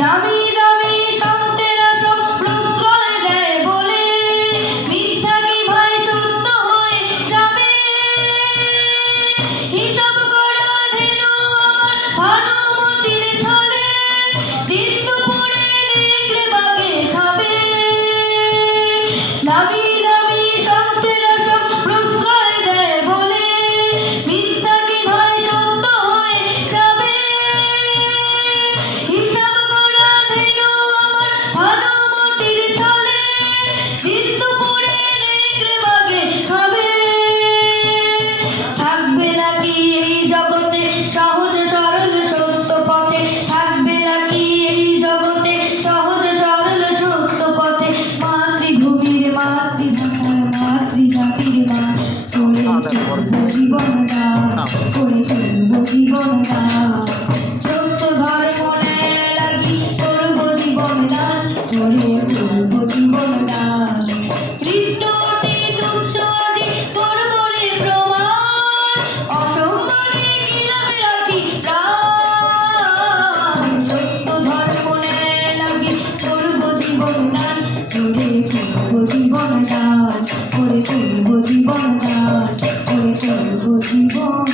নামি দামি সন্তেরা সব প্রশ্রয় দেয় বলে মিথ্যা কি ভাই সত্য হয়ে যাবে। হিসাব করা ধেনু আমার ভানুমতির ছলে দিন দুপুরে দেখলে বাগে খাবে। নামি দামি সন্তেরা সব প্রশ্রয় দেয় বলে মিথ্যা কি ভাই সত্য হয়ে যাবে। হিসাব করা ধেনু আমার ভানুমতির ছলে দিন দুপুরে দেখলে বাগে খাবে। থাকবে নাকি এই জগতে সহজ সরল সত্য পথে, থাকবে নাকি এই জগতে সহজ সরল সত্য পথে মাতৃভূমির মাতৃভাষার মাতৃজাতির মান করে তুলব জীবন দান, করে তুলব জীবন দান। সত্য ধর্ম ন্যায় লাগি করব জীবন দান, করে তুলব জীবন দান। কৃষ্ণ অতি তুচ্ছ আদি করব রে প্রমাণ, অসম্মানে কিলাবে রাখি প্রাণ। সত্য ধর্ম ন্যায় লাগি করব জীবন দান, করে তুলব জীবন দান, করে তুলব জীবন দান, করে তুলব জীবন।